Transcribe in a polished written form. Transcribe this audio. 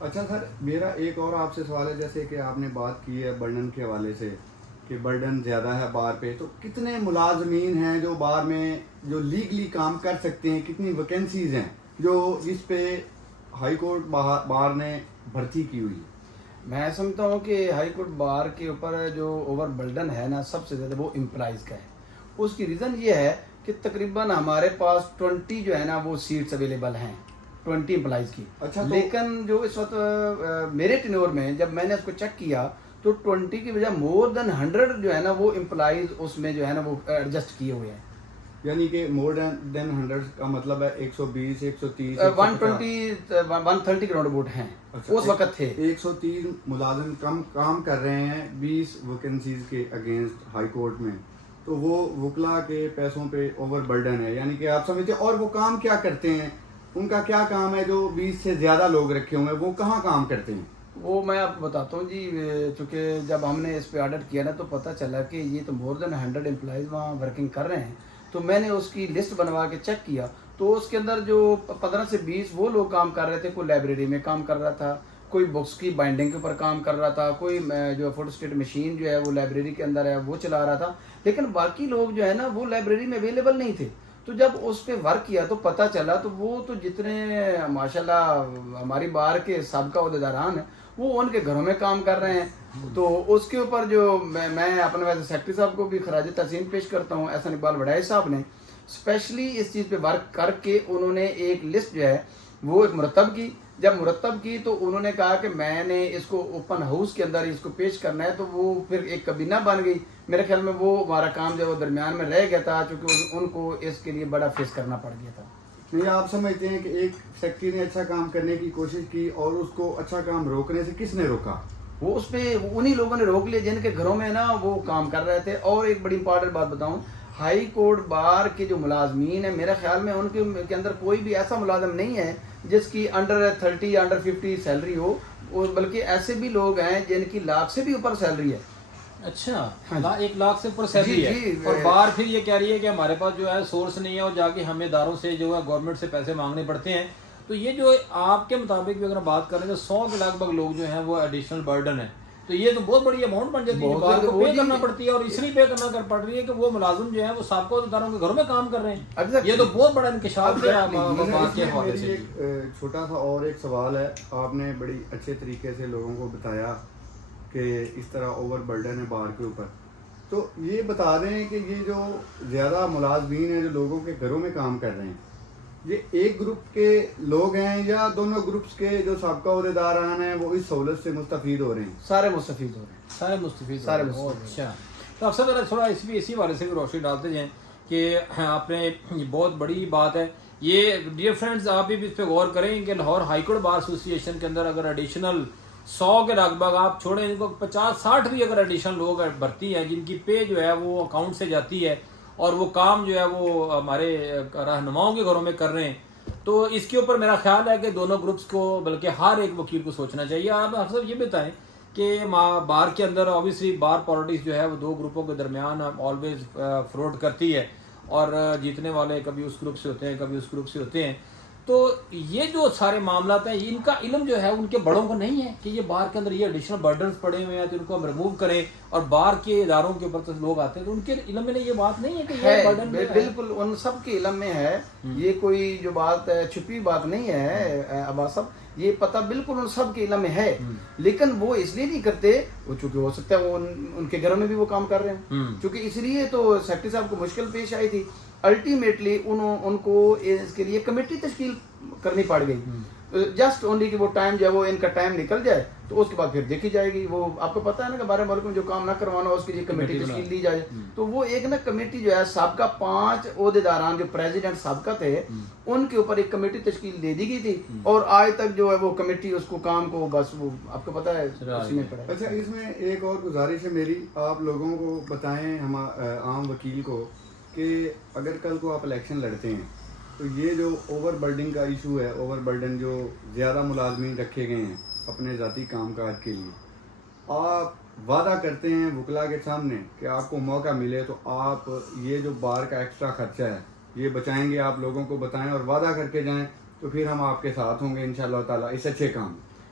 اچھا سر، میرا ایک اور آپ سے سوال ہے، جیسے کہ آپ نے بات کی ہے برڈن کے حوالے سے کہ برڈن زیادہ ہے بار پہ، تو کتنے ملازمین ہیں جو بار میں جو لیگلی کام کر سکتے ہیں، کتنی ویکینسیز ہیں جو اس پہ ہائی کورٹ بار نے بھرتی کی ہوئی ہے؟ میں سمجھتا ہوں کہ ہائی کورٹ بار کے اوپر جو اوور برڈن ہے نا، سب سے زیادہ وہ امپلائز کا ہے. اس کی ریزن یہ ہے کہ تقریباً ہمارے پاس 20 جو ہے نا وہ سیٹس اویلیبل ہیں 20 امپلائز کی. اچھا تو لیکن جو اس وقت میرے ٹینور میں جب میں نے اس کو چیک کیا تو 20 کی بجائے مور دین 100 جو ہے نا وہ امپلائز اس میں جو ہے نا وہ ایڈجسٹ کیے ہوئے ہیں. یعنی کہ مور دین 100 کا مطلب ہے 120 130 130 کروڑ ووٹ ہیں اس وقت تھے. 130 ملازم کام کر رہے ہیں 20 ویکنسیز کے اگینسٹ ہائی کورٹ میں، تو وہ وکلا کے پیسوں پہ اوور برڈن ہے. یعنی کہ آپ سمجھتے ہیں، اور وہ کام کیا کرتے ہیں، ان کا کیا کام ہے؟ جو 20 سے زیادہ لوگ رکھے ہوئے ہیں وہ کہاں کام کرتے ہیں؟ وہ میں آپ کو بتاتا ہوں جی. چونکہ جب ہم نے اس پہ آڈٹ کیا نا تو پتہ چلا کہ یہ تو مور دین 100 امپلائیز وہاں ورکنگ کر رہے ہیں. تو میں نے اس کی لسٹ بنوا کے چیک کیا تو اس کے اندر جو 15 سے 20 وہ لوگ کام کر رہے تھے. کوئی لائبریری میں کام کر رہا تھا، کوئی بکس کی بائنڈنگ کے اوپر کام کر رہا تھا، کوئی جو فوٹو اسٹیٹ مشین جو ہے وہ لائبریری کے اندر ہے وہ چلا رہا تھا. لیکن باقی لوگ جو ہے نا وہ لائبریری میں اویلیبل نہیں تھے. تو جب اس پہ ورک کیا تو پتہ چلا تو وہ تو جتنے ماشاءاللہ ہماری بار کے سابقہ عہدیداران ہیں وہ ان کے گھروں میں کام کر رہے ہیں. تو اس کے اوپر جو میں اپنے ویسے سیکرٹری صاحب کو بھی خراج تحسین پیش کرتا ہوں. احسن اقبال وڈائی صاحب نے اسپیشلی اس چیز پہ ورک کر کے انہوں نے ایک لسٹ جو ہے وہ ایک مرتب کی. جب مرتب کی تو انہوں نے کہا کہ میں نے اس کو اوپن ہاؤس کے اندر اس کو پیش کرنا ہے. تو وہ پھر ایک کابینہ بن گئی. میرے خیال میں وہ ہمارا کام جو وہ درمیان میں رہ گیا تھا چونکہ ان کو اس کے لیے بڑا فیس کرنا پڑ گیا تھا. نہیں، آپ سمجھتے ہیں کہ ایک سیکٹری نے اچھا کام کرنے کی کوشش کی اور اس کو اچھا کام روکنے سے کس نے روکا؟ وہ اس پہ انہی لوگوں نے روک لیا جن کے گھروں میں نا وہ کام کر رہے تھے. اور ایک بڑی امپورٹنٹ بات بتاؤں، ہائی کورٹ بار کے جو ملازمین ہیں میرے خیال میں ان کے اندر کوئی بھی ایسا ملازم نہیں ہے جس کی انڈر 30 انڈر 50 سیلری ہو. اور بلکہ ایسے بھی لوگ ہیں جن کی لاکھ سے بھی اوپر سیلری ہے. اچھا، 1 لاکھ سے اوپر سیلری ہے. اور بار پھر یہ کہہ رہی ہے کہ ہمارے پاس جو ہے سورس نہیں ہے اور جا کے ہمیں اداروں سے جو ہے گورنمنٹ سے پیسے مانگنے پڑتے ہیں. تو یہ جو آپ کے مطابق بھی اگر بات کریں تو 100 کے لگ بھگ لوگ جو ہیں وہ ایڈیشنل برڈن ہے. تو یہ تو بہت بڑی اماؤنٹ بن جاتی ہے جو بار کو پے کرنا پڑتی ہے. اور اس لیے پے کرنا پڑ رہی ہے کہ وہ ملازم جو ہیں وہ سابقہ اداروں کے گھروں میں کام کر رہے ہیں. یہ تو بہت بڑا انکشاف ہے بات کے حوالے سے. چھوٹا سا اور ایک سوال ہے، آپ نے بڑی اچھے طریقے سے لوگوں کو بتایا کہ اس طرح اوور برڈن ہے بار کے اوپر. تو یہ بتا رہے ہیں کہ یہ جو زیادہ ملازمین ہیں جو لوگوں کے گھروں میں کام کر رہے ہیں، یہ ایک گروپ کے لوگ ہیں یا دونوں گروپس کے جو سابقہ عہدیداران ہیں وہ اس سہولت سے مستفید ہو رہے ہیں؟ سارے مستفید ہو رہے ہیں. سارے مستفید. اچھا، تو اکثر ذرا تھوڑا اسی والے سے بھی روشنی ڈالتے جائیں کہ آپ نے یہ بہت بڑی بات ہے یہ. ڈیئر فرینڈز، آپ بھی اس پہ غور کریں کہ لاہور ہائی کورٹ بار ایسوسی ایشن کے اندر اگر ایڈیشنل 100 کے لگ بھگ آپ چھوڑیں ان کو 50-60 بھی اگر ایڈیشنل لوگ بھرتی ہیں جن کی پے جو ہے وہ اکاؤنٹ سے جاتی ہے اور وہ کام جو ہے وہ ہمارے رہنماؤں کے گھروں میں کر رہے ہیں، تو اس کے اوپر میرا خیال ہے کہ دونوں گروپس کو بلکہ ہر ایک وکیل کو سوچنا چاہیے. آپ صاحب یہ بتائیں کہ بار کے اندر آبویسلی بار پالیٹکس جو ہے وہ 2 گروپوں کے درمیان آلویز فراڈ کرتی ہے اور جیتنے والے کبھی اس گروپ سے ہوتے ہیں کبھی اس گروپ سے ہوتے ہیں. تو یہ جو سارے معاملات ہیں ان کا علم جو ہے ان کے بڑوں کو نہیں ہے کہ یہ بار کے اندر یہ ایڈیشنل برڈنز پڑے ہوئے ہیں تو ان کو ہم ریموو کریں. اور بار کے اداروں کے اوپر لوگ آتے ہیں تو ان کے علم میں یہ بات نہیں ہے کہ یہ برڈن بالکل ان سب کے علم میں ہے. یہ کوئی جو بات چھپی بات نہیں ہے عباس صاحب، یہ پتہ بالکل ان سب کے علم میں ہے. لیکن وہ اس لیے نہیں کرتے وہ چونکہ ہو سکتا ہے وہ ان کے گھروں میں بھی وہ کام کر رہے ہیں. چونکہ اس لیے تو سیکرٹری صاحب کو مشکل پیش آئی تھی. الٹیمیٹلی ان کو اس کے لیے کمیٹی تشکیل کرنی پڑ گئی جسٹ اونلی کہ وہ ٹائم جو ہے وہ ان کا ٹائم نکل جائے تو اس کے بعد پھر دیکھی جائے گی. وہ آپ کو پتہ ہے نا کہ 12 ملک میں جو کام نہ کروانا اس کے لیے کمیٹی تشکیل دی جائے. تو وہ ایک نا کمیٹی جو ہے سابقہ 5 عہدیداران جو پریزیڈنٹ سابقہ تھے ان کے اوپر ایک کمیٹی تشکیل دے دی گئی تھی اور آج تک جو ہے وہ کمیٹی اس کو کام کو بس وہ آپ کو پتہ ہے اسی میں پڑا. اچھا، اس میں ایک اور گزارش ہے میری، آپ لوگوں کو بتائیں ہم عام وکیل کو کہ اگر کل کو آپ الیکشن لڑتے ہیں تو یہ جو اوور برڈنگ کا ایشو ہے، اوور برڈن جو زیادہ ملازمین رکھے گئے ہیں اپنے ذاتی کام کاج کے لیے، آپ وعدہ کرتے ہیں وکلا کے سامنے کہ آپ کو موقع ملے تو آپ یہ جو بار کا ایکسٹرا خرچہ ہے یہ بچائیں گے؟ آپ لوگوں کو بتائیں اور وعدہ کر کے جائیں تو پھر ہم آپ کے ساتھ ہوں گے انشاءاللہ تعالیٰ اس اچھے کام.